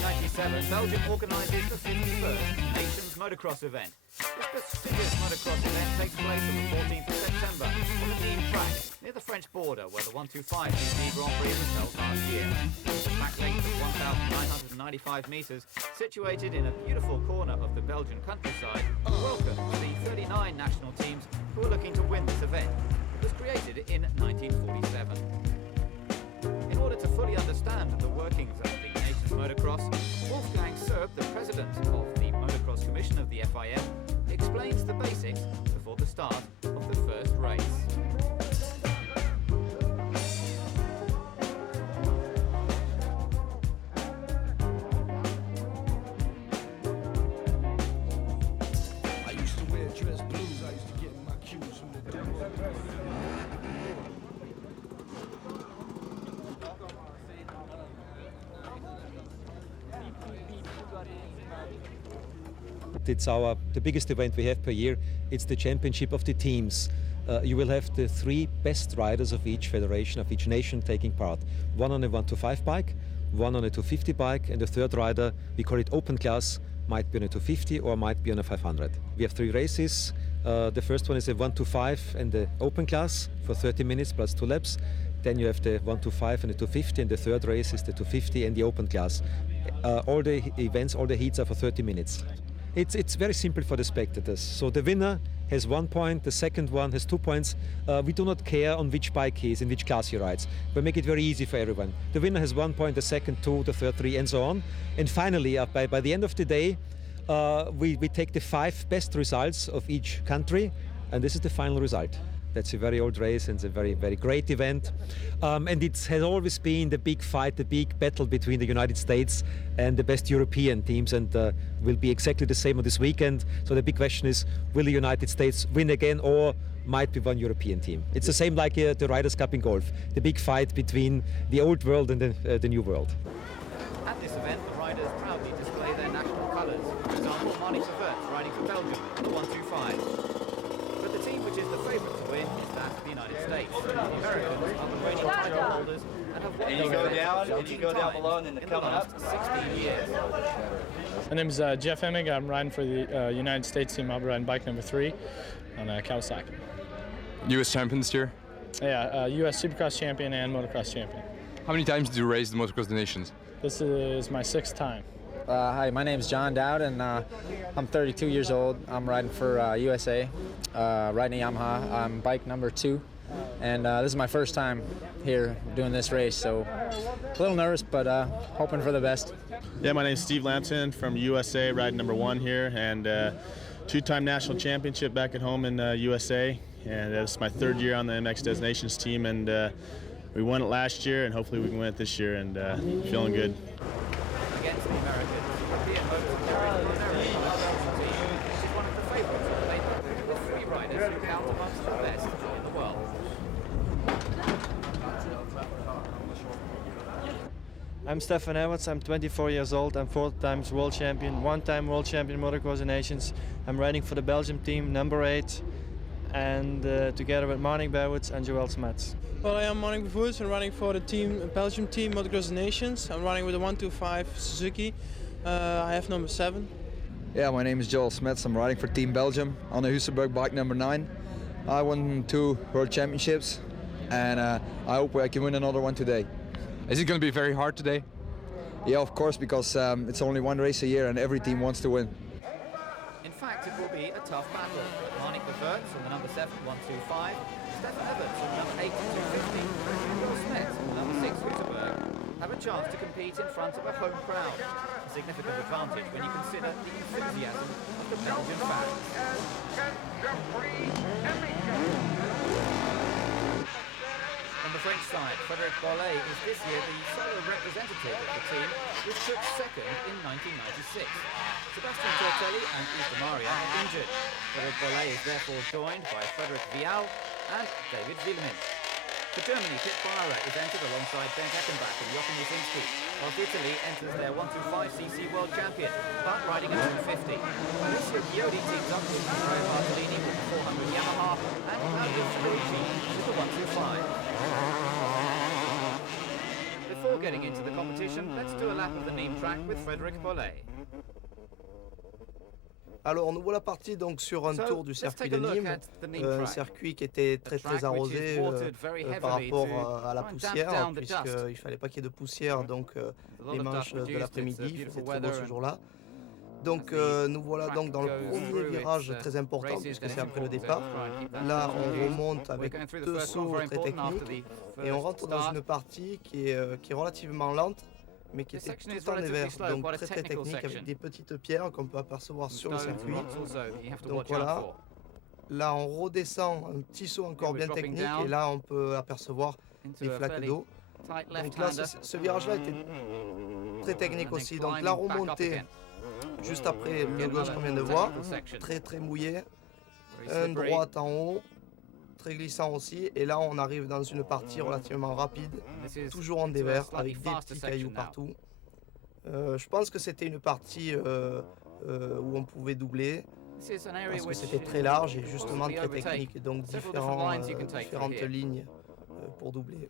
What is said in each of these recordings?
1997, Belgium organises the 51st Nations Motocross event. This prestigious motocross event takes place on the 14th of September on the Nîmes track, near the French border where the 125cc Grand Prix was held last year. The track length of 1,995 metres, situated in a beautiful corner of the Belgian countryside, welcomes the 39 national teams who are looking to win this event. It was created in 1947. In order to fully understand the workings of the Nations Motocross, Wolfgang Serb, the president of the Motocross Commission of the FIM, explains the basics before the start of the first race. It's the biggest event we have per year. It's the championship of the teams. You will have the three best riders of each federation, of each nation taking part. One on a 125 bike, one on a 250 bike, and the third rider, we call it open class, might be on a 250 or might be on a 500. We have three races. The first one is a 125 and the open class for 30 minutes plus 2 laps. Then you have the 125 and the 250, and the third race is the 250 and the open class. All the events, all the heats are for 30 minutes. It's very simple for the spectators. So the winner has 1 point, the second one has 2 points. We do not care on which bike he is, in which class he rides. We make it very easy for everyone. The winner has 1 point, the second 2, the third 3, and so on. And finally, by the end of the day, we take the 5 best results of each country, and this is the final result. That's a very old race and it's a very, very great event. And it has always been the big fight, the big battle between the United States and the best European teams, and will be exactly the same on this weekend. So the big question is, will the United States win again, or might be one European team? It's the same like the Riders' Cup in golf, the big fight between the old world and the new world. At this event, the riders proudly display their national colours. For example, Marnie Verts riding for Belgium in the 125. But the team which is the favourite to win is that of the United States. The Americans are the reigning title holders and have won the event 14 times in the last 16 years. My name is Jeff Hemming. I'm riding for the United States team. I'll be riding bike number 3 on Kawasaki. U.S. champion this year? Yeah, U.S. Supercross champion and motocross champion. How many times did you race the Motocross of the Nations? This is my 6th time. Hi, my name is John Dowd, and I'm 32 years old. I'm riding for USA, riding a Yamaha. I'm bike number 2, and this is my first time here doing this race, so a little nervous, but hoping for the best. Yeah, my name is Steve Lampton from USA, riding number 1 here, and 2-time national championship back at home in USA, and this is my 3rd year on the MXdN Nations team, and we won it last year, and hopefully we can win it this year, and feeling good. Against the Americans, the European Motocross team, which is one of the favourites of the paper, with 3 riders who count amongst the best in the world. I'm Stefan Edwards, I'm 24 years old, I'm 4 times world champion, 1-time world champion Motocross of Nations. I'm riding for the Belgium team, number 8, and together with Marnie Berwitz and Joël Smets. Well, I am Marnie Berwitz, I'm running for the Belgium team Motocross of Nations. I'm running with a 125 Suzuki. I have number 7. Yeah, my name is Joel Smets, I'm riding for Team Belgium on the Husaberg bike number 9. I won 2 world championships, and I hope I can win another one today. Is it going to be very hard today? Yeah, of course, because it's only one race a year and every team wants to win. In fact, it will be a tough battle. Marnie Verts on the number 7, 125, Stefan Edwards on the number 8, 250, and Joel Smets on the number 6, Husaberg, have a chance to compete in front of a home crowd. A significant advantage when you consider the enthusiasm of the Belgian fans. On the French side, Frédéric Bollet is this year the solo representative of the team, which took 2nd in 1996. Sebastian Tortelli and Yves de Maria are injured. Frédéric Bollet is therefore joined by Frédéric Vial and David Willemin. For Germany, Pit Beirer is entered alongside Ben Eckenbach and Jochen Jasinski, whilst Italy enters their 125cc world champion, but riding a 250. Alessio Chiodi teams up with Andrea Bartolini with the 400 Yamaha and Claudio Fiorucci with the 125. The Before getting into the competition, let's do a lap of the Nîmes track with Frédéric Bollet. Alors nous voilà partis donc sur un tour du circuit de Nîmes, un circuit qui était très arrosé par rapport à la poussière, puisqu'il ne fallait pas qu'il y ait de poussière, donc les manches de l'après-midi, il faisait très beau ce jour-là. Donc nous voilà donc dans le premier virage très important, puisque c'est après le départ. Là on remonte avec deux sauts très techniques et on rentre dans une partie qui est relativement lente, mais qui était tout en dévers, donc très technique, avec des petites pierres qu'on peut apercevoir sur le circuit. Donc voilà, là on redescend un petit saut encore bien technique, et là on peut apercevoir des flaques d'eau. Donc là ce virage-là était très technique aussi, donc la remontée juste après le gauche qu'on vient de voir, très mouillé, un droite en haut, très glissant aussi, et là on arrive dans une partie relativement rapide, toujours en dévers, avec des petits cailloux partout. Je pense que c'était une partie où on pouvait doubler, parce que c'était très large et justement très technique, donc différentes lignes pour doubler.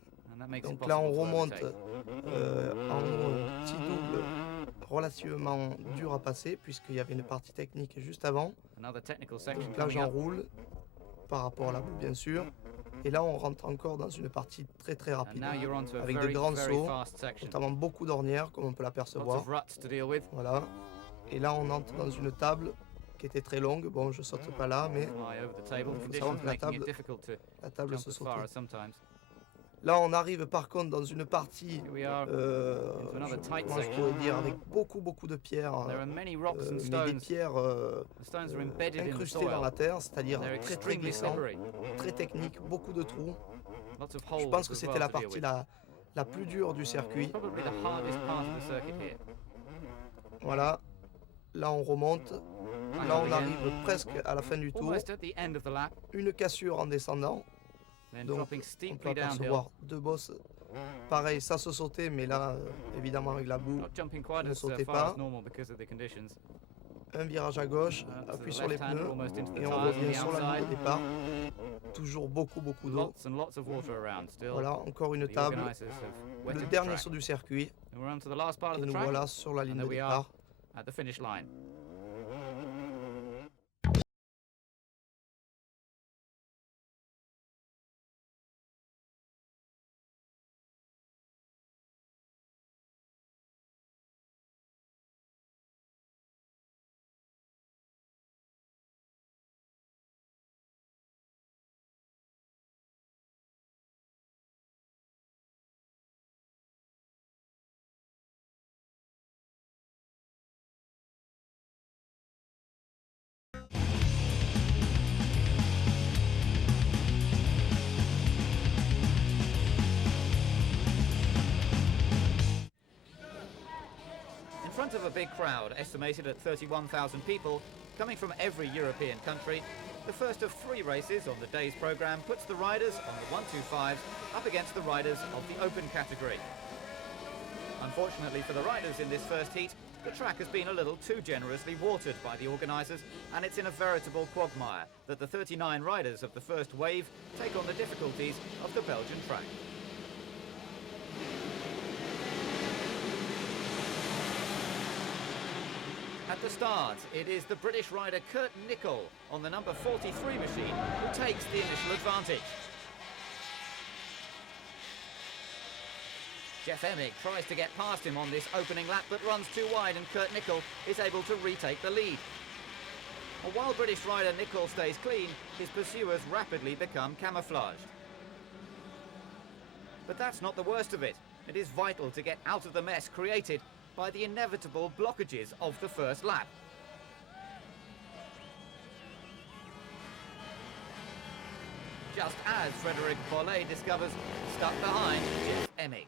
Donc là on remonte en petit double relativement dur à passer, puisqu'il y avait une partie technique juste avant. Donc là j'enroule par rapport à la boue bien sûr, et là on rentre encore dans une partie très rapide, avec de grands sauts, notamment beaucoup d'ornières comme on peut l'apercevoir. Voilà, et là on entre dans une table qui était très longue. Bon, je saute pas là, mais il faut savoir que la table se saute. Là, on arrive par contre dans une partie, je pourrais dire, avec beaucoup de pierres, mais des pierres incrustées dans la terre, c'est-à-dire très glissant, très technique, beaucoup de trous. Je pense que c'était la partie la plus dure du circuit. Voilà, là on remonte, là on arrive presque à la fin du tour, une cassure en descendant. Donc on peut apercevoir deux bosses. Pareil, ça se sautait, mais là, évidemment avec la boue, ne sautez pas. Un virage à gauche, appui sur les pneus, et on revient sur la ligne de départ. Toujours beaucoup d'eau. Voilà, encore une table. Le dernier saut du circuit. Et nous voilà sur la ligne de départ. In front of a big crowd, estimated at 31,000 people, coming from every European country, the first of 3 races on the day's programme puts the riders on the 125s up against the riders of the open category. Unfortunately for the riders in this first heat, the track has been a little too generously watered by the organisers, and it's in a veritable quagmire that the 39 riders of the first wave take on the difficulties of the Belgian track. At the start, it is the British rider Kurt Nicol on the number 43 machine who takes the initial advantage. Jeff Emig tries to get past him on this opening lap but runs too wide, and Kurt Nicol is able to retake the lead. While British rider Nicol stays clean, his pursuers rapidly become camouflaged. But that's not the worst of it. It is vital to get out of the mess created by the inevitable blockages of the first lap. Just as Frédéric Bollet discovers stuck behind Jeff Emig.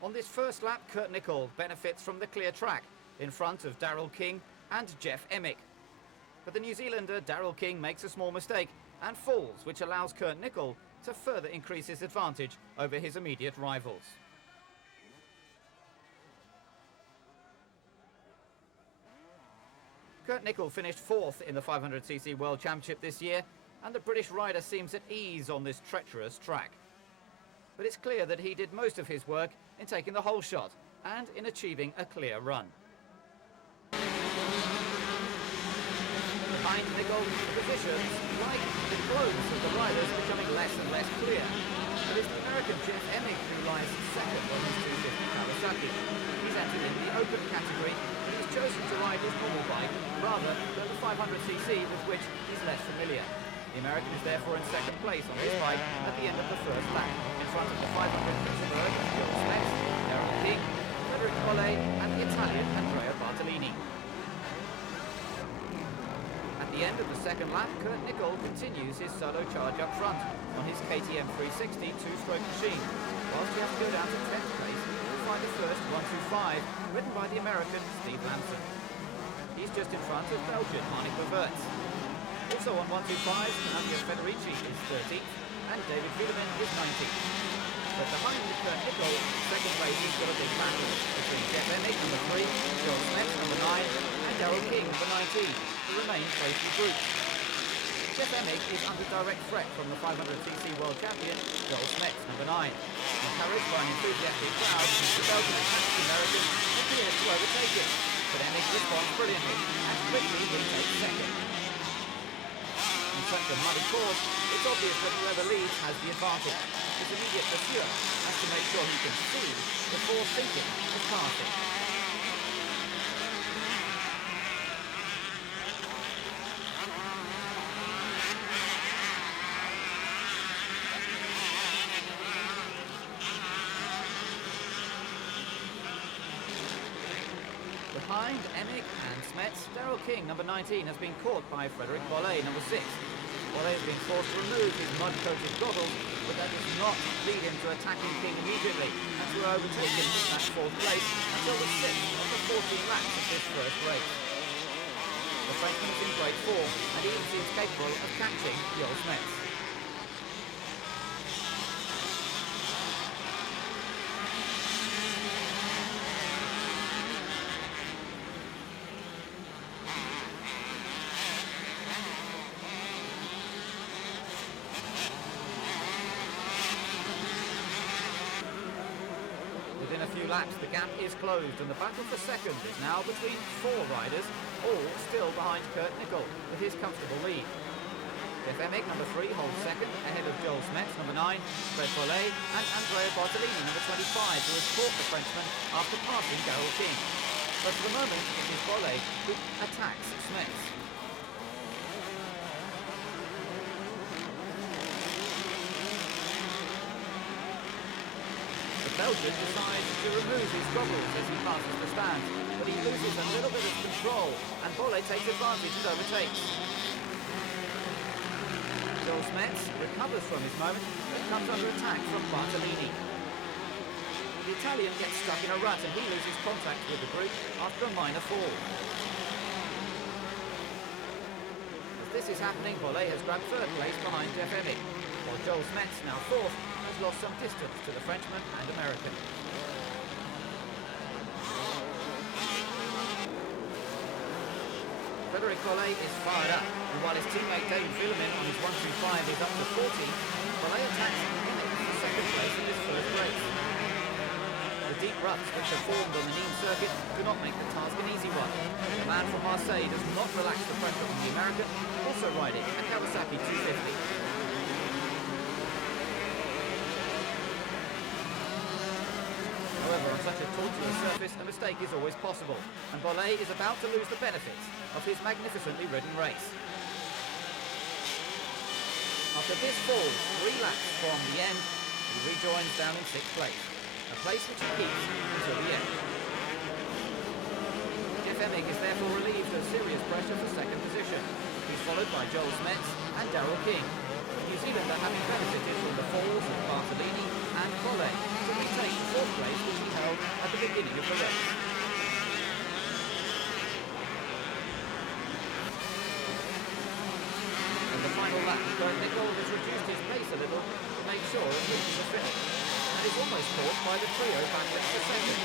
On this first lap, Kurt Nicol benefits from the clear track in front of Daryl King and Jeff Emig. But the New Zealander Daryl King makes a small mistake and falls, which allows Kurt Nicol to further increase his advantage over his immediate rivals. Kurt Nicol finished 4th in the 500cc World Championship this year, and the British rider seems at ease on this treacherous track. but it's clear that he did most of his work in taking the whole shot and in achieving a clear run. Behind Nicol, the positions, like the clothes of the riders, becoming less and less clear. But it's the American Jeff Emig who lies second on his 250 Kawasaki. He's entered in the open category, but he's chosen to ride his normal bike rather than the 500cc with which he's less familiar. The American is therefore in second place on his bike at the end of the first lap, in front of the 500 Pittsburgh, Joel Smets, Darren King, Frederic Collet, and the Italian Andrea Bartolini. At the end of the second lap, Kurt Nicol continues his solo charge up front on his KTM 360 two-stroke machine, whilst he has to go down to 10th place to find the first 125, ridden by the American Steve Lamson. He's just in front of Belgian Marnik Verwerts. Also on 125, Nadia Federici is 13th, and David Fieleman is 19th. But behind Kurt Nicol, second place has got a big battle between Jeff Emig, number 3, Joel Smets, number 9, and Darrell King, number 19, to remain close to the group. Jeff Emig is under direct threat from the 500cc world champion, Joel Smets, number 9. Encouraged by an enthusiastic crowd, the Belgian attacks the American appears to overtake him, but Emig responds brilliantly and quickly retakes second. In such a muddy course, it's obvious that whoever leads has the advantage. His immediate pursuer has to make sure he can see before thinking of passing. Behind Emig and Smets, Darrell King, number 19, has been caught by Frederic Collet, number 6. Collet has been forced to remove his mud-coated goggles, but that does not lead him to attacking King immediately and to overtake him at 4th place until the 6th of the 14 laps of this first race. The Frenchman is in great form and even seems capable of catching Joel Smets. Within a few laps, the gap is closed, and the battle for second is now between 4 riders, all still behind Kurt Nicol, with his comfortable lead. Jeff Emig, number 3, holds second, ahead of Joel Smets, number 9, Fred Collet, and Andrea Bartolini, number 25, who has caught the Frenchman after passing Darrell King. But for the moment, it is Collet who attacks Smets. Belgian decides to remove his goggles as he passes the stand, but he loses a little bit of control, and Bolle takes advantage and overtakes. Joel Smets recovers from his moment, but comes under attack from Bartolini. The Italian gets stuck in a rut, and he loses contact with the group after a minor fall. As this is happening, Bolle has grabbed 3rd place behind Jeff Emig, while Joel Smets, now 4th, lost some distance to the Frenchman and American. Frederic Collet is fired up, and while his teammate David Fieleman on his 125 is up to 14, Collet attacks Emig for 2nd place in his first race. The deep ruts which are formed on the Nîmes circuit do not make the task an easy one. The man from Marseille does not relax the pressure on the American, also riding a Kawasaki 250. However, on such a tortuous surface, a mistake is always possible, and Bolle is about to lose the benefits of his magnificently ridden race. After this fall, 3 laps from the end, he rejoins down in 6th place, a place which he keeps until the end. Jeff Emig is therefore relieved of serious pressure for 2nd position. He's followed by Joel Smets and Darrell King, the New Zealander having benefited from the falls of Bartolini and Collet to retake the 4th place which he held at the beginning of the race. In the final lap, Kurt Nicol has reduced his pace a little to make sure it reaches the finish, and is almost caught by the trio backwards for 2nd.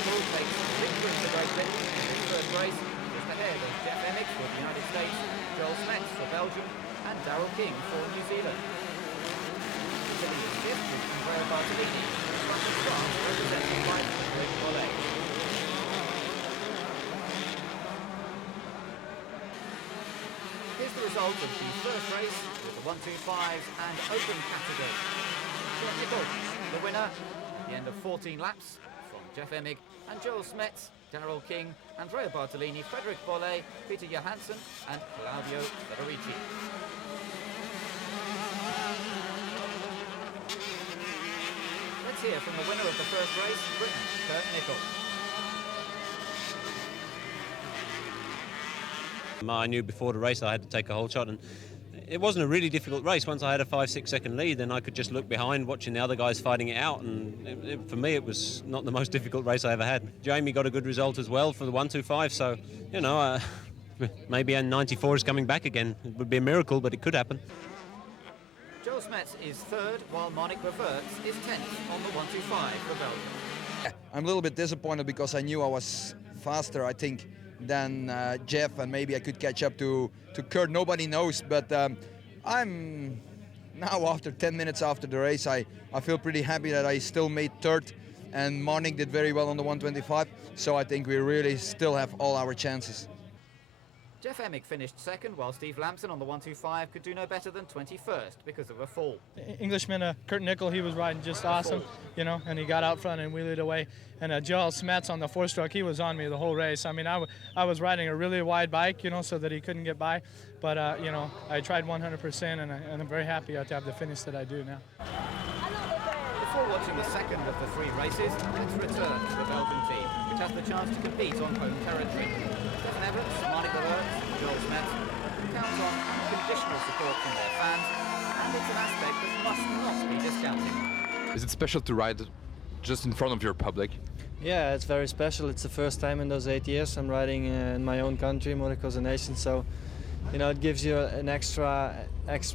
Nicol takes victory in the Great Britain in his 3rd race, just ahead of Jeff Emig for the United States, Joel Smets for Belgium, and Darrell King for New Zealand. to lead the shift with Andrea Bartolini, from France represented by Frederic Bollet. Here's the result of the first race with the 125s and open category. Kurt Nickel, the winner, the end of 14 laps from Jeff Emig and Joel Smets, Darrell King, Andrea Bartolini, Frederic Bollet, Peter Johansson and Claudio Federici. Let's hear from the winner of the first race, Britain, Kurt Nickel. I knew before the race I had to take a whole shot, and it wasn't a really difficult race. Once I had a 5-6 second lead, then I could just look behind watching the other guys fighting it out, and for me it was not the most difficult race I ever had. Jamie got a good result as well for the 125, so you know, maybe a 94 is coming back again. It would be a miracle, but it could happen. Joel Smets is third, while Monique Reverts is 10th on the 125 for Belgium. Yeah, I'm a little bit disappointed because I knew I was faster, I think, than Jeff, and maybe I could catch up to Kurt. Nobody knows, but I'm now, after 10 minutes after the race, I feel pretty happy that I still made third, and Monique did very well on the 125, so I think we really still have all our chances. Jeff Emig finished second, while Steve Lamson on the 125 could do no better than 21st because of a fall. Englishman Kurt Nickel, he was riding just awesome, you know, and he got out front and wheeled away. And Joel Smets on the 4-stroke, he was on me the whole race. I mean, I was riding a really wide bike, you know, so that he couldn't get by. But, you know, I tried 100%, and I'm very happy to have the finish that I do now. Before watching the second of the three races, let's return to the Belgian team, which has the chance to compete on home territory. Stefan Everts, Monique Reverts, Joel Smets count on unconditional support from their fans, and it's an aspect that must not be discounted. Is it special to ride just in front of your public? Yeah, it's very special. It's the first time in those 8 years I'm riding in my own country, Motocross of Nations, so you know, it gives you an extra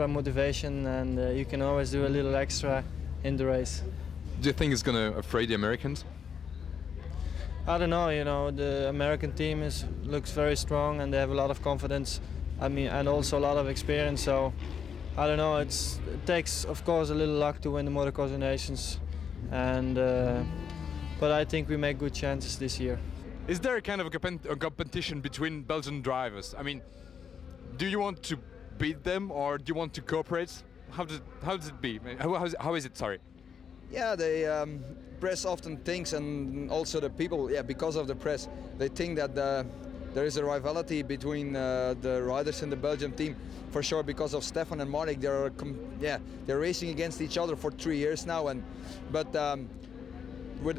motivation, and you can always do a little extra in the race. Do you think it's going to afraid the Americans? I don't know, you know, the American team looks very strong, and they have a lot of confidence, I mean, and also a lot of experience, so I don't know, it takes of course a little luck to win the Motocross of Nations, and but I think we make good chances this year. Is there a kind of a competition between Belgian drivers? I mean, do you want to beat them, or do you want to cooperate? How does it be? How is it? Sorry. Yeah, the press often thinks, and also the people, yeah, because of the press, they think that there is a rivalry between the riders in the Belgium team, for sure, because of Stefan and Monique. They're racing against each other for 3 years now, but with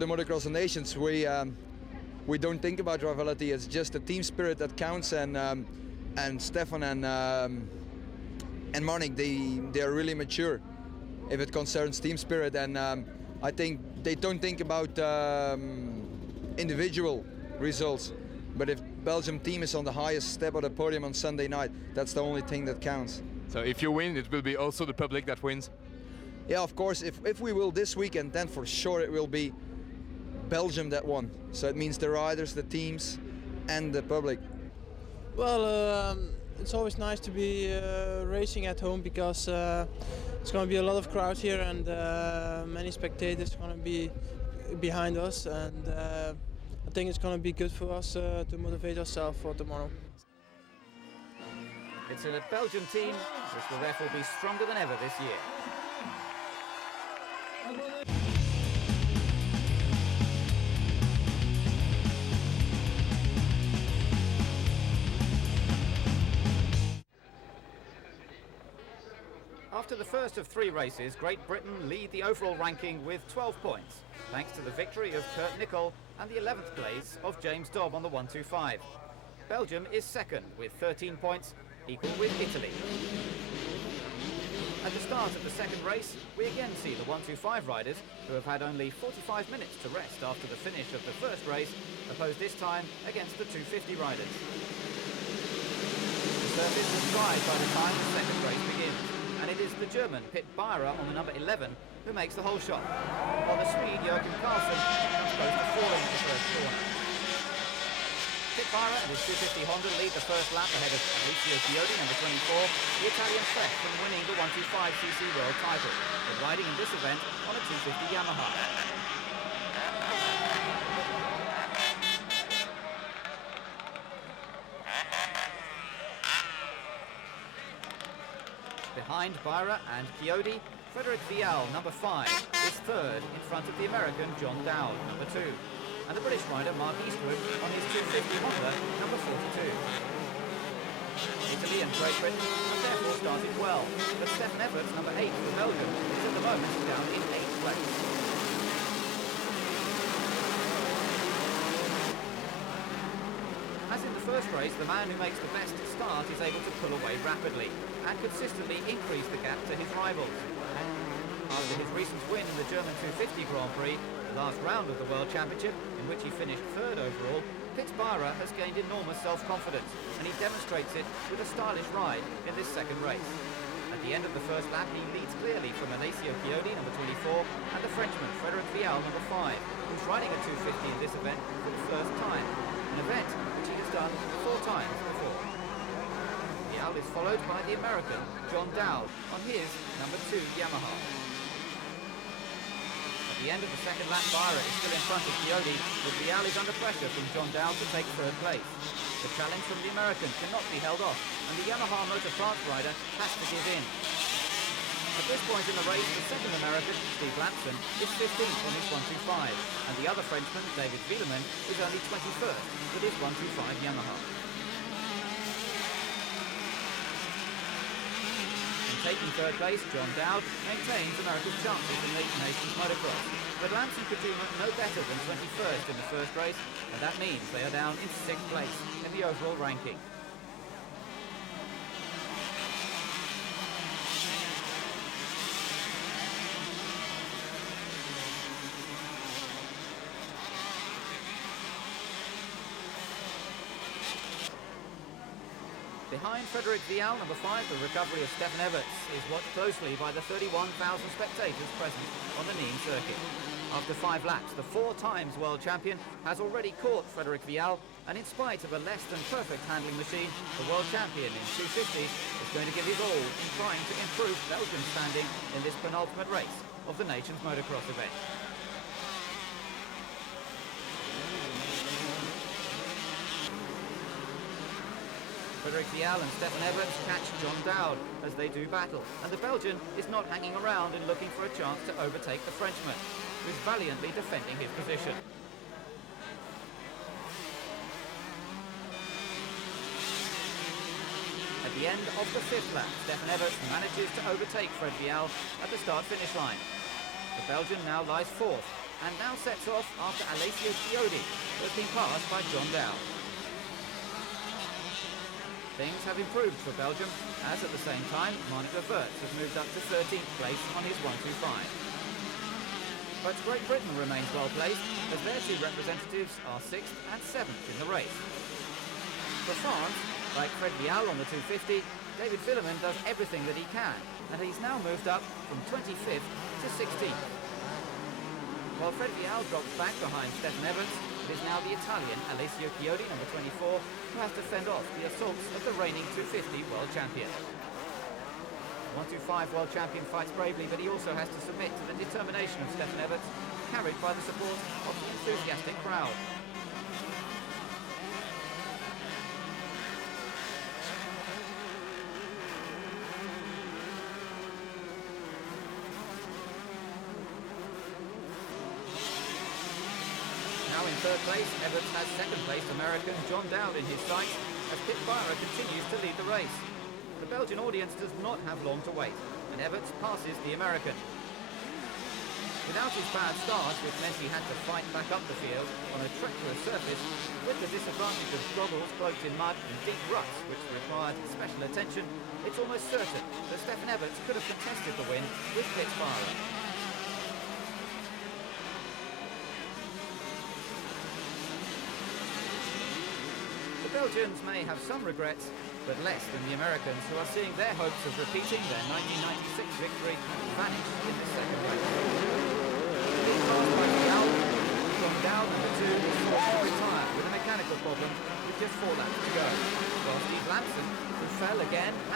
the Motocross of Nations, we don't think about rivalry. It's just the team spirit that counts, and Stefan and Monique, they are really mature if it concerns team spirit, and I think they don't think about individual results, but if Belgium team is on the highest step of the podium on Sunday night, that's the only thing that counts. So if you win, it will be also the public that wins? Yeah, of course, if we will this weekend, then for sure it will be Belgium that won. So it means the riders, the teams and the public. Well, it's always nice to be racing at home, because it's going to be a lot of crowd here, and many spectators going to be behind us, and I think it's going to be good for us to motivate ourselves for tomorrow. It's a Belgian team which will therefore be stronger than ever this year. After the first of three races, Great Britain lead the overall ranking with 12 points, thanks to the victory of Kurt Nickel and the 11th place of James Dobb on the 125. Belgium is second with 13 points, equal with Italy. At the start of the second race, we again see the 125 riders, who have had only 45 minutes to rest after the finish of the first race, opposed this time against the 250 riders. The surface is dry by the time the second race begins, and it is the German Pit Beyer on the number 11 who makes the whole shot, while the Swede Joachim Karlsson comes close to falling in the first corner. Barra and his 250 Honda lead the first lap ahead of Alessio Chiodi, number 24, the Italian fresh from winning the 125cc world title, but riding in this event on a 250 Yamaha. Behind Byra and Chiodi, Frederick Vial, number 5, is third in front of the American John Dowd, number 2, and the British rider Mark Eastwood on his 250 Honda, number 42. Italy and Great Britain have therefore started well, but Stefan Everts, number 8 for Belgium, is at the moment down in 8th place. As in the first race, the man who makes the best start is able to pull away rapidly and consistently increase the gap to his rivals. After his recent win in the German 250 Grand Prix, the last round of the World Championship, in which he finished third overall, Barra has gained enormous self-confidence, and he demonstrates it with a stylish ride in this second race. At the end of the first lap, he leads clearly from Alessio Chiodi, number 24, and the Frenchman Frederick Vial, number 5, who's riding a 250 in this event for the first time, an event which he has done 4 times before. Vial is followed by the American John Dowd on his number 2 Yamaha. At the end of the second lap, Byra is still in front of Chiodi, but Vial is under pressure from John Dowd to take third place. The challenge from the American cannot be held off, and the Yamaha Motor France rider has to give in. At this point in the race, the second American, Steve Lampson, is 15th on his 125, and the other Frenchman, David Vielemann, is only 21st with his 125 Yamaha. Taking third place, John Dowd maintains America's chances in the Nations Motocross, but Lampson could do no better than 21st in the first race, and that means they are down in 6th place in the overall ranking. Behind Frederick Vial, number 5, the recovery of Stefan Everts is watched closely by the 31,000 spectators present on the Nîmes circuit. After 5 laps, the 4 times world champion has already caught Frederick Vial, and in spite of a less than perfect handling machine, the world champion in 250 is going to give his all in trying to improve Belgium's standing in this penultimate race of the Nations Motocross event. Frederick Vial and Stefan Everts catch John Dowd as they do battle, and the Belgian is not hanging around and looking for a chance to overtake the Frenchman, who is valiantly defending his position. At the end of the 5th lap, Stefan Everts manages to overtake Fred Vial at the start-finish line. The Belgian now lies 4th, and now sets off after Alessio Chiodi, who has been passed by John Dowd. Things have improved for Belgium, as at the same time, Monica Wirtz has moved up to 13th place on his 125. But Great Britain remains well placed, as their 2 representatives are 6th and 7th in the race. For France, like Fred Vial on the 250, David Vielemann does everything that he can, and he's now moved up from 25th to 16th. While Fred Vial drops back behind Stefan Everts, it is now the Italian Alessio Chiodi, number 24, who has to fend off the assaults of the reigning 250 world champion. The 125 world champion fights bravely, but he also has to submit to the determination of Stefan Everts, carried by the support of the enthusiastic crowd. Now in third place, Everts has second place American John Dowd in his sights as Barra continues to lead the race. The Belgian audience does not have long to wait, and Everts passes the American. Without his bad start, which meant he had to fight back up the field on a treacherous surface, with the disadvantage of goggles cloaked in mud and deep ruts which required special attention, it's almost certain that Stefan Everts could have contested the win with Barra. The Belgians may have some regrets, but less than the Americans, who are seeing their hopes of repeating their 1996 victory vanish in the second race. Being passed by Vial, John Dowd, number 2, is forced to retire with a mechanical problem, with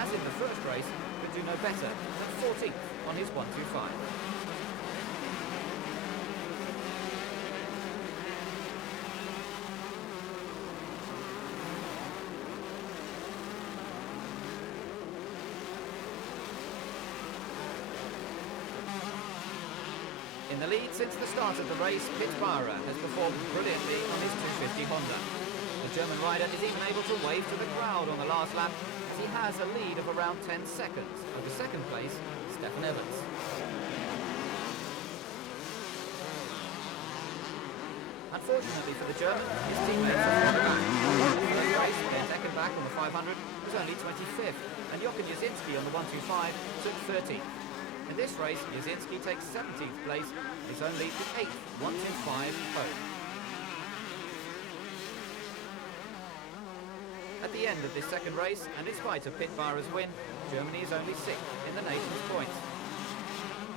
as in the first race, could do no better than 14th on his 125. In the lead since the start of the race, Pitt-Barra has performed brilliantly on his 250 Honda. The German rider is even able to wave to the crowd on the last lap as he has a lead of around 10 seconds over second place, Stefan Evans. Unfortunately for the German, his teammates are further back. In the race, Ben Eckenbach on the 500 was only 25th, and Jochen Jasinski on the 125 took 13th. In this race, Jasinski takes 17th place and is only the 8th 125 home. At the end of this second race, and in spite of Pitt-Barra's win, Germany is only 6th in the nation's points.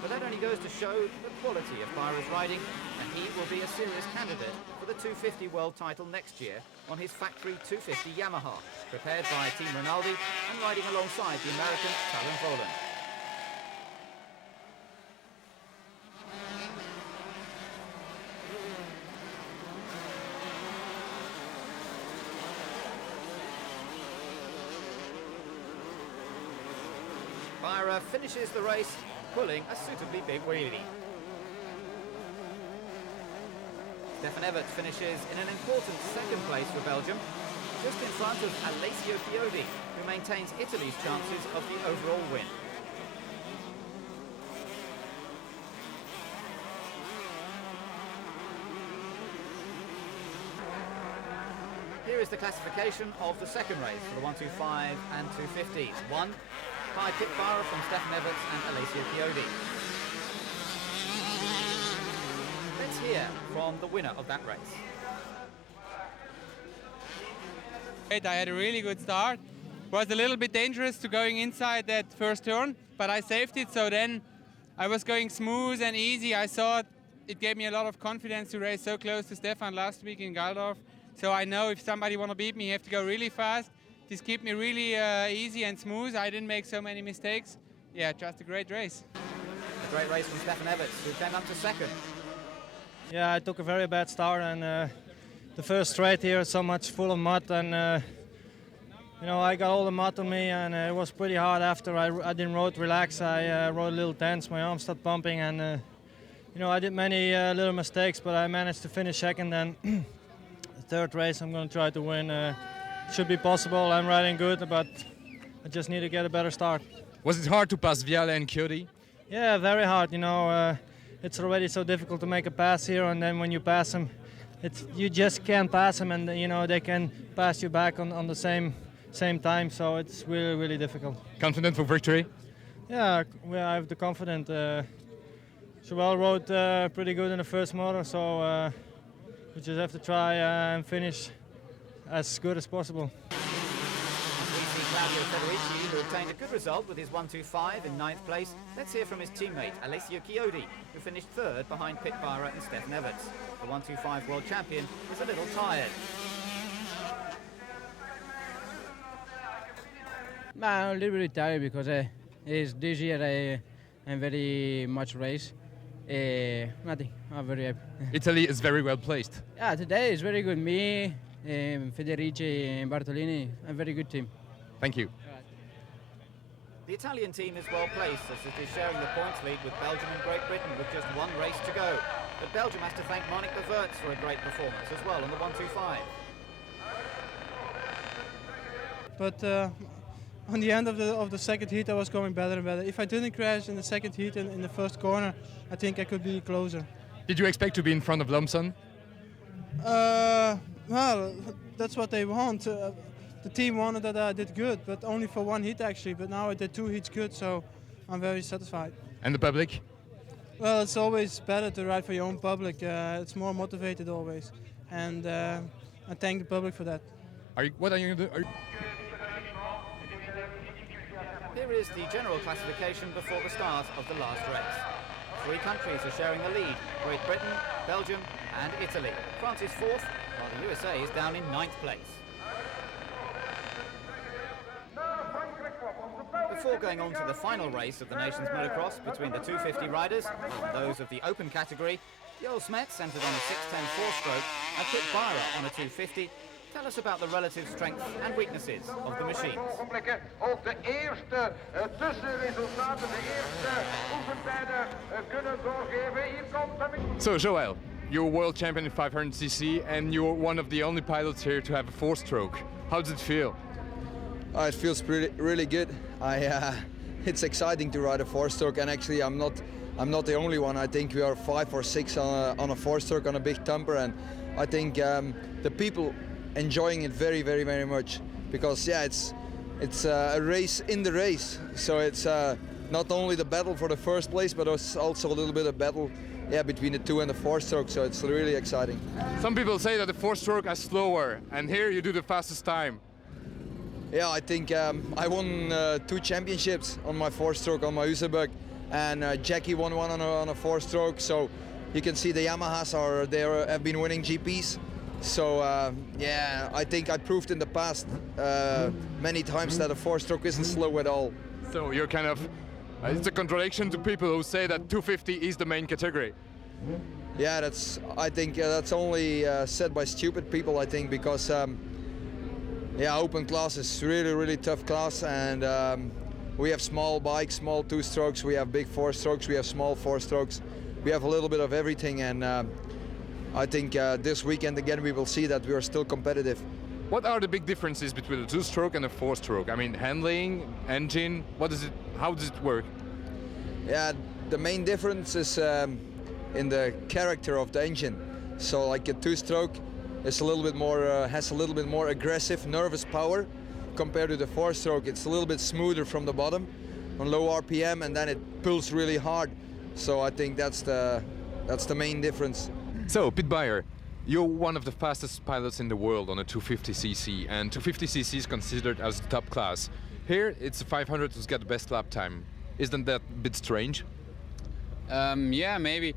But that only goes to show the quality of Barra's riding, and he will be a serious candidate for the 250 world title next year on his factory 250 Yamaha, prepared by Team Rinaldi and riding alongside the American Talon Volan. Barra finishes the race pulling a suitably big wheelie. Stefan Everts finishes in an important second place for Belgium, just in front of Alessio Chiodi, who maintains Italy's chances of the overall win. Here is the classification of the second race for the 125 and 250s. Won by Pitt-Barra from Stefan Everts and Alessio Chiodi. Let's hear from the winner of that race. I had a really good start. Was a little bit dangerous to going inside that first turn, but I saved it, so then I was going smooth and easy. I thought it gave me a lot of confidence to race so close to Stefan last week in Galdorf. So I know if somebody want to beat me, you have to go really fast. This kept me really easy and smooth. I didn't make so many mistakes. Yeah, just a great race. A great race from Stefan Everts, who came up to second. Yeah, I took a very bad start, and the first straight here so much full of mud, and you know, I got all the mud on me, and it was pretty hard after. I didn't rode relax. I rode a little tense. My arms started pumping, and you know, I did many little mistakes, but I managed to finish second. And the third race, I'm going to try to win. Should be possible. I'm riding good, but I just need to get a better start. Was it hard to pass Viale and Chiodi? Yeah, very hard. You know, it's already so difficult to make a pass here, and then when you pass them, you just can't pass them, and you know they can pass you back on the same time. So it's really, really difficult. Confident for victory? Yeah, I have the confidence. Joel rode pretty good in the first motor, so we just have to try and finish as good as possible. We see Claudio Federici, who obtained a good result with his 125 in 9th place. Let's hear from his teammate Alessio Chiodi, who finished third behind Pitt-Barra and Stefan Everts. The 125 world champion is a little tired. I'm a little bit tired because this year I'm very much race. Nothing. I'm very happy. Italy is very well placed. Yeah, today is very good. Me, Federici, and Bartolini, a very good team. Thank you. The Italian team is well placed as it is sharing the points lead with Belgium and Great Britain with just one race to go. But Belgium has to thank Monique de Verts for a great performance as well on the 125. But on the end of the second heat, I was going better and better. If I didn't crash in the second heat in the first corner, I think I could be closer. Did you expect to be in front of Lumsden? Well, that's what they want. The team wanted that I did good, but only for one heat actually. But now I did 2 heats good, so I'm very satisfied. And the public? Well, it's always better to ride for your own public. It's more motivated always, and I thank the public for that. What are you going to do? Here is the general classification before the start of the last race. 3 countries are sharing the lead: Great Britain, Belgium and Italy. France is 4th, while the USA is down in 9th place. Before going on to the final race of the Nations Motocross between the 250 riders and those of the open category, Joel Smets entered on a 610 four-stroke and Pit Byra on a 250. Tell us about the relative strengths and weaknesses of the machines. Ook de eerste tussenresultaten, de eerste oefentijden kunnen doorgeven. Hier komt So Joel, you're world champion in 500cc and you're one of the only pilots here to have a four-stroke. How does it feel? It feels really good. It's exciting to ride a four-stroke, and actually I'm not the only one. I think we are 5 or 6 on a four-stroke on a big thumper, and I think the people enjoying it very much, because yeah, it's a race in the race. So it's not only the battle for the first place, but it's also a little bit of battle, yeah, between the 2 and the four-stroke. So it's really exciting. Some people say that the four-stroke is slower, and here you do the fastest time. Yeah, I think I won 2 championships on my four-stroke on my Usabug, and Jackie won one on a four-stroke. So you can see the Yamahas have been winning GPs. So yeah, I think I proved in the past many times that a four-stroke isn't slow at all. So you're kind of, it's a contradiction to people who say that 250 is the main category. Yeah, I think that's only said by stupid people, I think, because yeah, open class is really tough class, and we have small bikes, small 2-strokes, we have big 4-strokes, we have small 4-strokes, we have a little bit of everything, and I think this weekend again we will see that we are still competitive. What are the big differences between a 2-stroke and a 4-stroke? I mean, handling, engine, how does it work? Yeah, the main difference is in the character of the engine. So like a 2-stroke is a little bit more, has a little bit more aggressive, nervous power compared to the 4-stroke. It's a little bit smoother from the bottom on low RPM, and then it pulls really hard. So I think that's the main difference. So, Pit Byra, you're one of the fastest pilots in the world on a 250cc, and 250cc is considered as the top class. Here, it's a 500 who's got the best lap time. Isn't that a bit strange? Yeah, maybe.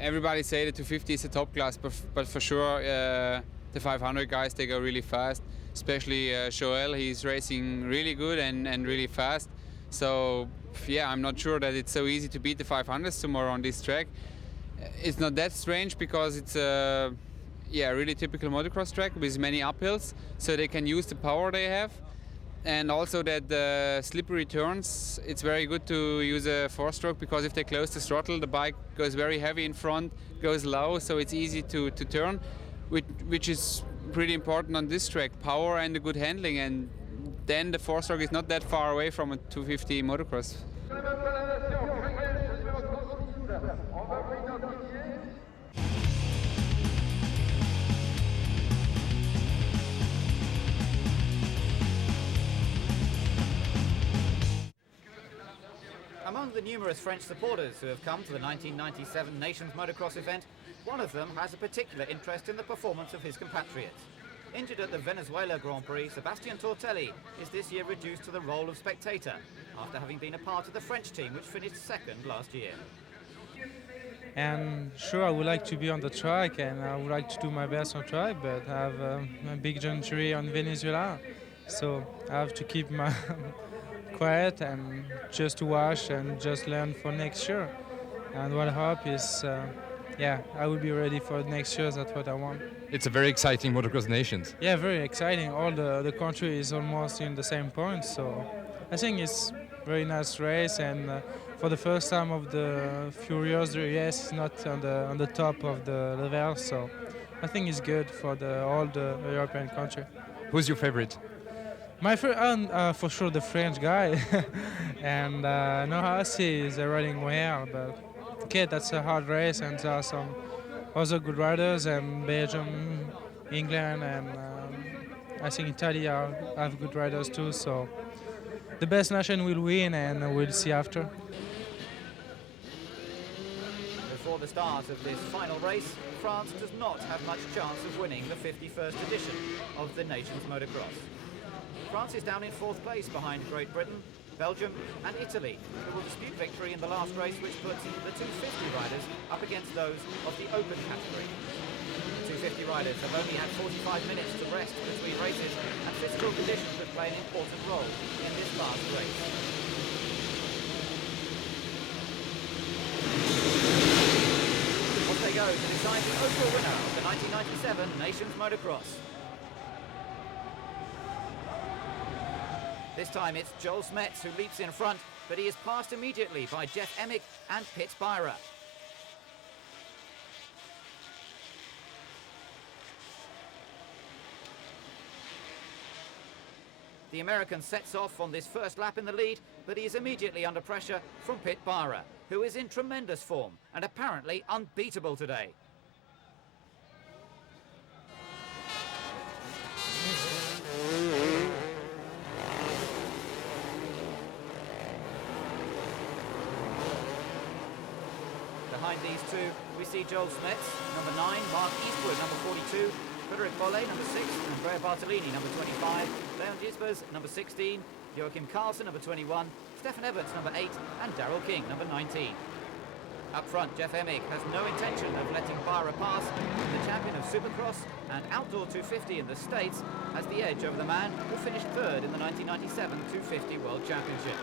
Everybody say the 250 is the top class, but for sure the 500 guys, they go really fast. Especially Joel, he's racing really good and really fast. So yeah, I'm not sure that it's so easy to beat the 500s tomorrow on this track. It's not that strange because it's a really typical motocross track with many uphills, so they can use the power they have. And also that the slippery turns, it's very good to use a 4-stroke, because if they close the throttle, the bike goes very heavy in front, goes low, so it's easy to turn, which is pretty important on this track, power and the good handling, and then the 4-stroke is not that far away from a 250 motocross. Among the numerous French supporters who have come to the 1997 Nations Motocross event, one of them has a particular interest in the performance of his compatriots. Injured at the Venezuela Grand Prix, Sebastian Tortelli is this year reduced to the role of spectator, after having been a part of the French team which finished second last year. And sure, I would like to be on the track, and I would like to do my best on track, but I have a big injury on Venezuela, so I have to keep my quiet and just to watch and just learn for next year. And what I hope is, I will be ready for next year. That's what I want. It's a very exciting Motocross Nations. Yeah, very exciting. All the country is almost in the same point, so I think it's very nice race. And for the first time of the few years, the US is not on the top of the level, so I think it's good for all the European country. Who's your favorite? My for sure the French guy, and Nohasi is riding well, but okay, that's a hard race, and there are some other good riders, and Belgium, England, and I think Italy have good riders too, so the best nation will win, and we'll see after. Before the start of this final race, France does not have much chance of winning the 51st edition of the Nations Motocross. France is down in 4th place behind Great Britain, Belgium and Italy, who will dispute victory in the last race, which puts the 250 riders up against those of the open category. The 250 riders have only had 45 minutes to rest between races, and physical conditions will play an important role in this last race. Off they go to decide the overall winner of the 1997 Nations Motocross. This time it's Joel Smets who leaps in front, but he is passed immediately by Jeff Emig and Pitt Byra. The American sets off on this first lap in the lead, but he is immediately under pressure from Pitt Byra, who is in tremendous form and apparently unbeatable today. Behind these two, we see Joel Smets, number 9, Mark Eastwood, number 42, Frederic Bolle, number 6, Andrea Bartolini, number 25, Leon Nismes, number 16, Joachim Carlsen, number 21, Stefan Everts, number 8, and Daryl King, number 19. Up front, Jeff Emig has no intention of letting Byra pass. The champion of Supercross and Outdoor 250 in the States has the edge over the man who finished third in the 1997 250 World Championship.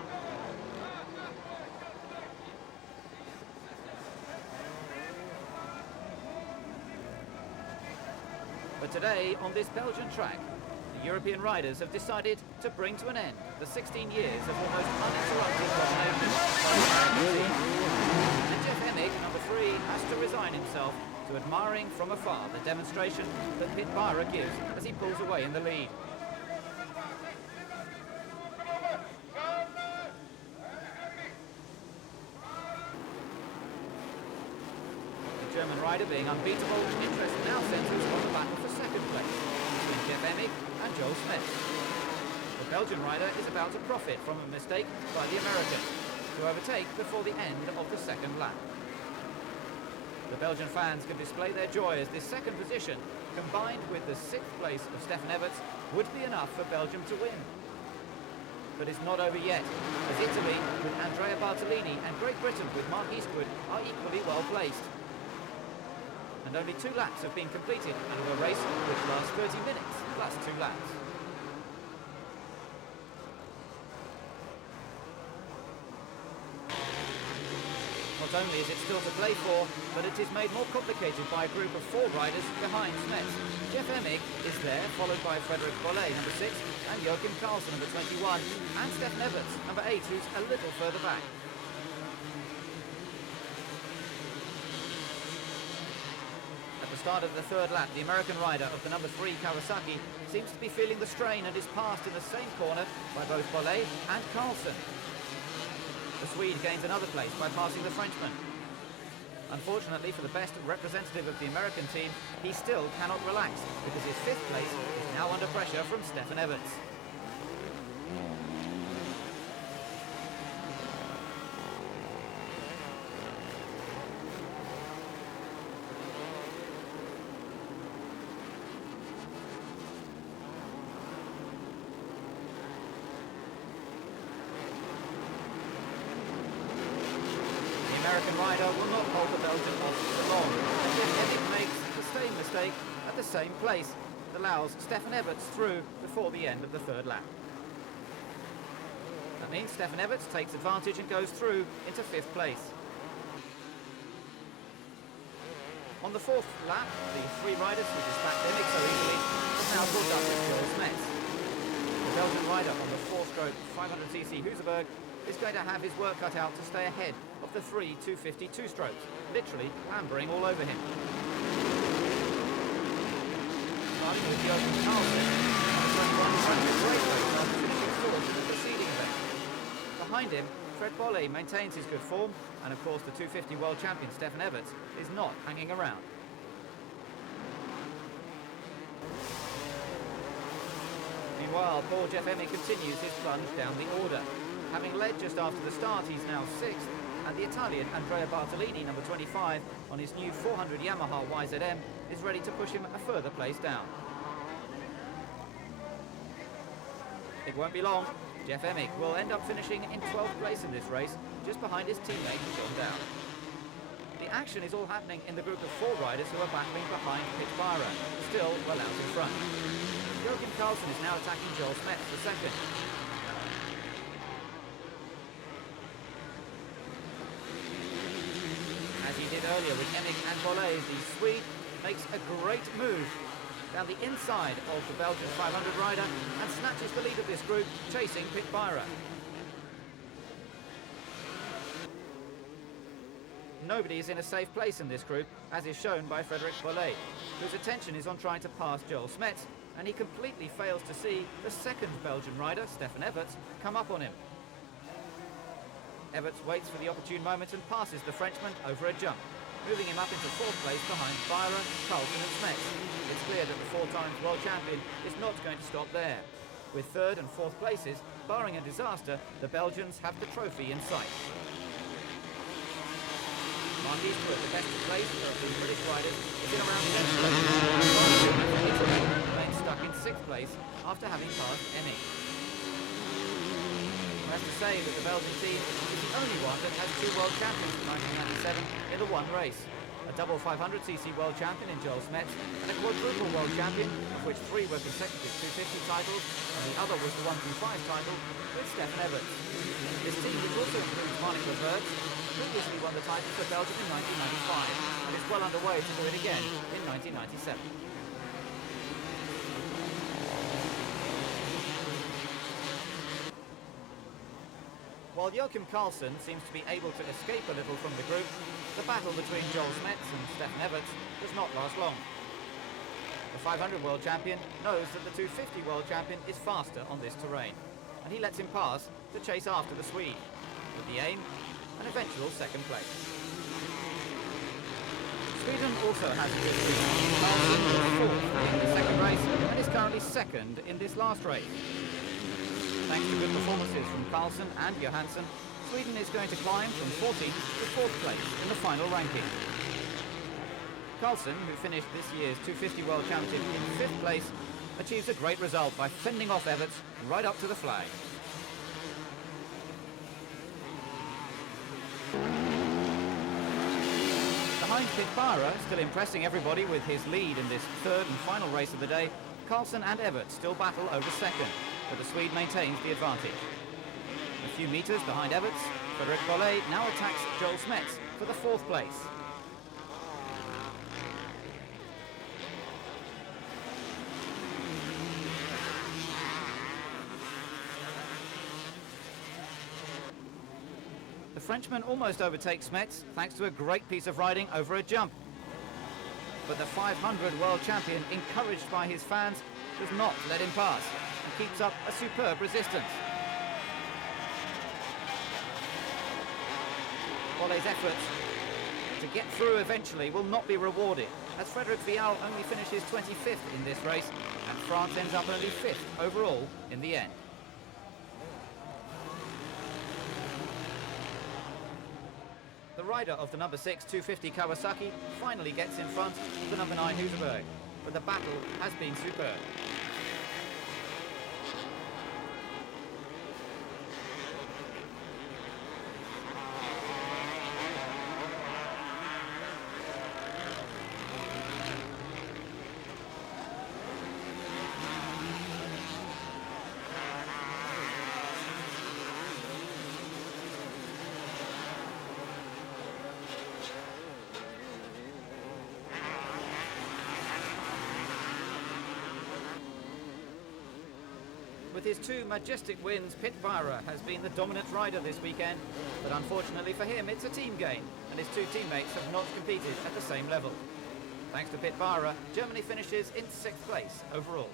But today, on this Belgian track, the European riders have decided to bring to an end the 16 years of almost uninterrupted domination by the American team. And Jeff Emig, number 3, has to resign himself to admiring from afar the demonstration that Pitt Byra gives as he pulls away in the lead. German rider being unbeatable, interest now centres on the battle for second place between Jeff Emig and Joel Smets. The Belgian rider is about to profit from a mistake by the American to overtake before the end of the second lap. The Belgian fans can display their joy as this second position, combined with the 6th place of Stefan Everts, would be enough for Belgium to win. But it's not over yet, as Italy with Andrea Bartolini and Great Britain with Mark Eastwood are equally well placed. And only 2 laps have been completed out of a race which lasts 30 minutes plus 2 laps. Not only is it still to play for, but it is made more complicated by a group of 4 riders behind Smets. Jeff Emig is there, followed by Frederic Bolle, number 6, and Joachim Carlsen, number 21, and Stefan Everts, number 8, who's a little further back. At the start of the 3rd lap, the American rider of the number 3 Kawasaki seems to be feeling the strain and is passed in the same corner by both Bolle and Carlsen. The Swede gains another place by passing the Frenchman. Unfortunately for the best representative of the American team, he still cannot relax because his 5th place is now under pressure from Stefan Everts. The American rider will not hold the Belgian off for long, and yet Emig makes the same mistake at the same place. It allows Stefan Everts through before the end of the 3rd lap. That means Stefan Everts takes advantage and goes through into 5th place. On the 4th lap, the 3 riders who dispatched Emig so easily have now caught up with Joel Smets. The Belgian rider on the 4-stroke 500cc Husaberg is going to have his work cut out to stay ahead of the 3 250 2-strokes, literally clambering all over him. Starting with Joachim Carlsen, running a great race after finishing 4th in the preceding event. Behind him, Fred Bolle maintains his good form, and of course the 250 world champion Stefan Everts is not hanging around. Meanwhile, poor Jeff Emig continues his plunge down the order. Having led just after the start, he's now 6th, and the Italian Andrea Bartolini, number 25, on his new 400 Yamaha YZM, is ready to push him a further place down. It won't be long. Jeff Emig will end up finishing in 12th place in this race, just behind his teammate John Dow. The The action is all happening in the group of 4 riders who are battling behind Pitbara, still well out in front. Joachim Carlsen is now attacking Joel Smets for second. As he did earlier with Emming and Bollé, the Swede makes a great move down the inside of the Belgian 500 rider and snatches the lead of this group, chasing Pitbara. Nobody is in a safe place in this group, as is shown by Frédéric Bollé, whose attention is on trying to pass Joel Smets, and he completely fails to see the second Belgian rider, Stefan Everts, come up on him. Everts waits for the opportune moment and passes the Frenchman over a jump, moving him up into 4th place behind Byra, Carlsen and Smets. It's clear that the 4 times world champion is not going to stop there. With 3rd and 4th places, barring a disaster, the Belgians have the trophy in sight. Marquis to the best place of the British riders is in around 10th place. Italy remains stuck in 6th place after having passed Emming. That's to say that the Belgian team is the only one that has 2 world champions in 1997 in the one race. A double 500cc world champion in Joel Smets and a quadruple world champion, of which 3 were consecutive 250 titles and the other was the 125 title with Stefan Everts. This team, which also includes Monica Verts, previously won the title for Belgium in 1995 and is well underway to do it again in 1997. While Joachim Carlsen seems to be able to escape a little from the group, the battle between Joel Smets and Stefan Everts does not last long. The 500 world champion knows that the 250 world champion is faster on this terrain, and he lets him pass to chase after the Swede, with the aim an eventual 2nd place. Sweden also has a good season. Carlsen was 4th in the 2nd race and is currently 2nd in this last race. Thanks to good performances from Carlsen and Johansson, Sweden is going to climb from 14th to 4th place in the final ranking. Carlsen, who finished this year's 250 World Championship in 5th place, achieves a great result by fending off Everts right up to the flag. Behind Pitbara, still impressing everybody with his lead in this 3rd and final race of the day, Carlsen and Everts still battle over 2nd, but the Swede maintains the advantage. A few metres behind Everts, Frédéric Bollé now attacks Joel Smets for the 4th place. The Frenchman almost overtakes Smets thanks to a great piece of riding over a jump. But the 500 world champion, encouraged by his fans, does not let him pass and keeps up a superb resistance. Bollé's efforts to get through eventually will not be rewarded, as Frédéric Vial only finishes 25th in this race and France ends up only 5th overall in the end. The rider of the number 6 250 Kawasaki finally gets in front of the number 9 Husaberg, but the battle has been superb. With his 2 majestic wins, Pitbara has been the dominant rider this weekend, but unfortunately for him, it's a team gain, and his 2 teammates have not competed at the same level. Thanks to Pitbara, Germany finishes in 6th place overall.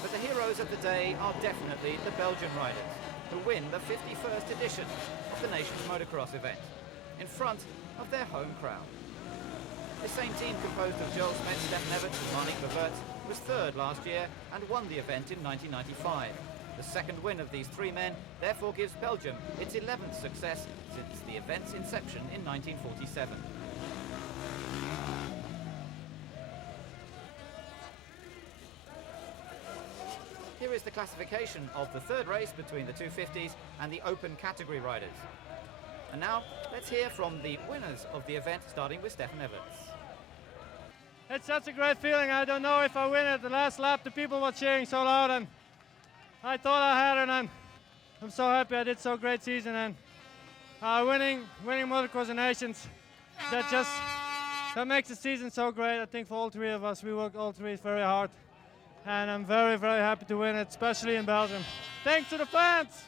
But the heroes of the day are definitely the Belgian riders, who win the 51st edition of the Nations Motocross event, in front of their home crowd. The same team composed of Joel Smets, Stefan Everts and Marnik Verts was 3rd last year and won the event in 1995. The 2nd win of these 3 men therefore gives Belgium its 11th success since the event's inception in 1947. Here is the classification of the 3rd race between the 250s and the open category riders. And now, let's hear from the winners of the event, starting with Stefan Everts. It's such a great feeling. I don't know if I win at the last lap. The people were cheering so loud, and I thought I had it, and I'm so happy I did so great season. And winning Motocross of Nations, that makes the season so great. I think for all three of us, we worked all three very hard, and I'm very, very happy to win it, especially in Belgium. Thanks to the fans.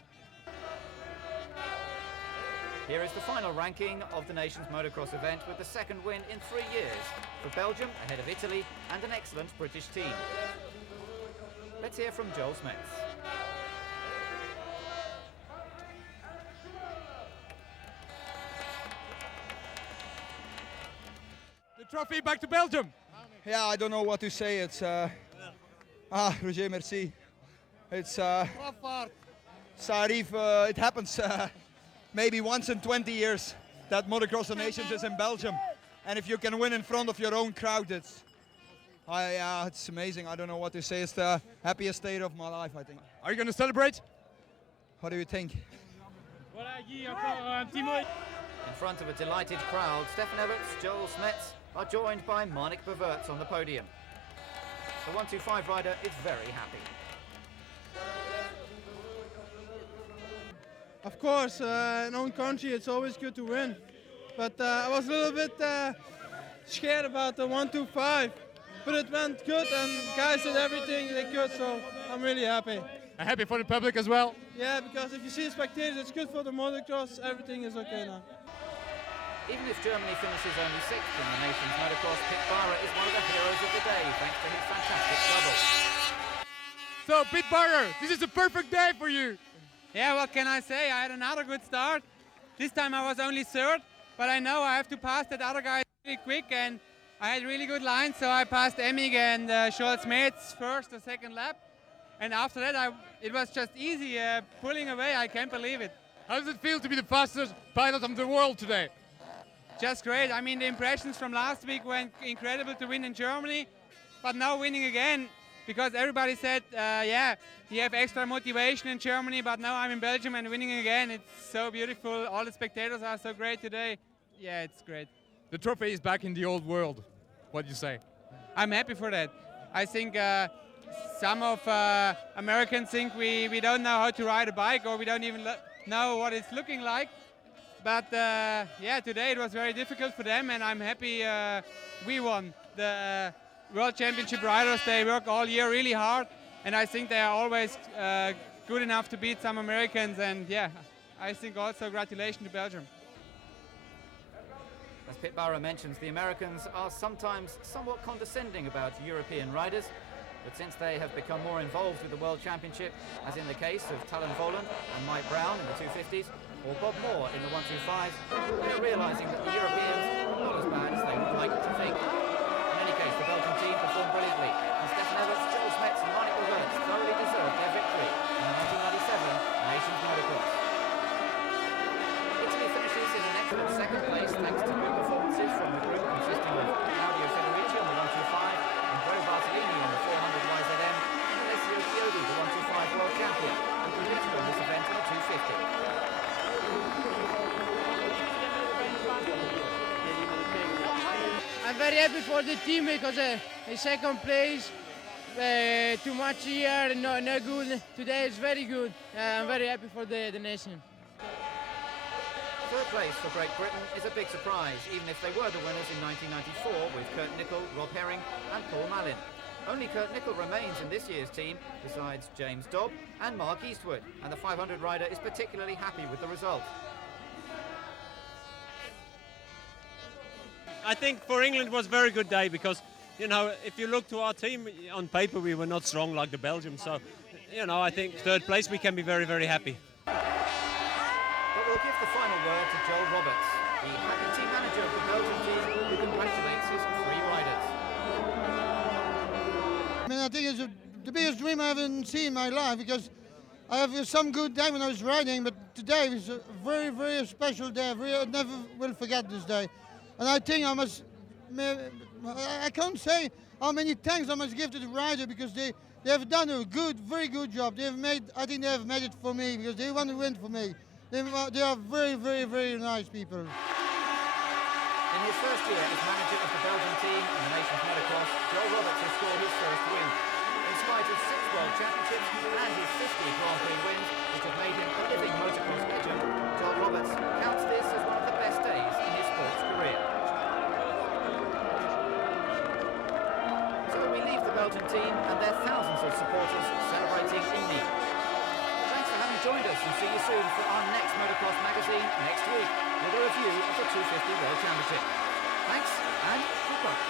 Here is the final ranking of the Nations Motocross event, with the second win in 3 years for Belgium ahead of Italy and an excellent British team. Let's hear from Joel Smets. The trophy back to Belgium. Yeah, I don't know what to say. It's Roger, merci. It's ça arrive. It happens. Maybe once in 20 years that Motocross of Nations is in Belgium, and if you can win in front of your own crowd, it's amazing. I don't know what to say. It's the happiest day of my life, I think. Are you going to celebrate? What do you think? In front of a delighted crowd, Stefan Everts, Joel Smets are joined by Marnik Beverts on the podium. The 125 rider is very happy. Of course, in own country it's always good to win, but I was a little bit scared about the 125, but it went good and guys did everything they could, so I'm really happy. And happy for the public as well? Yeah, because if you see spectators, it's good for the motocross, everything is okay now. Even if Germany finishes only 6th in the Nations Motocross, Pit Barra is one of the heroes of the day thanks to his fantastic double. So, Pit Barra, this is a perfect day for you. Yeah, what can I say? I had another good start. This time I was only third, but I know I have to pass that other guy really quick, and I had really good lines, so I passed Emmig and Scholz Metz first or second lap. And after that, it was just easy pulling away. I can't believe it. How does it feel to be the fastest pilot of the world today? Just great. I mean, the impressions from last week were incredible to win in Germany, but now winning again, because everybody said, yeah, you have extra motivation in Germany, but now I'm in Belgium and winning again. It's so beautiful. All the spectators are so great today. Yeah, it's great. The trophy is back in the old world. What do you say? I'm happy for that. I think some of Americans think we don't know how to ride a bike, or we don't even know what it's looking like. But yeah, today it was very difficult for them, and I'm happy we won. The World Championship riders, they work all year really hard, and I think they are always good enough to beat some Americans, and yeah, I think also congratulations to Belgium. As Pit Barra mentions, the Americans are sometimes somewhat condescending about European riders, but since they have become more involved with the World Championship, as in the case of Talon Voland and Mike Brown in the 250s, or Bob Moore in the 125s, they're realising that the Europeans are not as bad as they would like to think. In any case, the Belgian team performed brilliantly, and Stefan Everts, Joel Smets and Marnik Beverts thoroughly deserved their victory in the 1997 Nations Motocross. Italy finishes in an excellent second place thanks to good performances from the group consisting of Claudio Federici on the 125 and Bro Bartolini on the 400 YZM and Alessio Chiodi, the 125 world champion, who competed on this event in the 250. I'm very happy for the team because the second place, too much here, no good. Today is very good. I'm very happy for the nation. Third place for Great Britain is a big surprise, even if they were the winners in 1994 with Kurt Nickel, Rob Herring and Paul Mallin. Only Kurt Nickel remains in this year's team, besides James Dobb and Mark Eastwood, and the 500 rider is particularly happy with the result. I think for England it was a very good day because, you know, if you look to our team, on paper we were not strong like the Belgium, so, you know, I think third place we can be very, very happy. But we'll give the final word to Joel Roberts, the happy team manager of the Belgian team, who congratulates his three riders. I mean, I think it's the biggest dream I haven't seen in my life because I have some good day when I was riding, but today was a very, very special day. I never will forget this day. And I think I can't say how many thanks I must give to the rider because they have done a good, very good job. I think they have made it for me because they want to win for me. They are very, very, very nice people. In his first year as manager of the Belgian team in the Nations Motocross, Joel Roberts has scored his first win. In spite of 6 World Championships and his 50 Grand Prix wins, which have made him a living motocross legend, Joel Roberts counts this as one of the best days in his sports career. So we leave the Belgian team and their thousands of supporters celebrating in Nismes. Thanks for having joined us, and see you soon for our next Motocross magazine next week with a review of the 250 World Championship. Thanks and goodbye.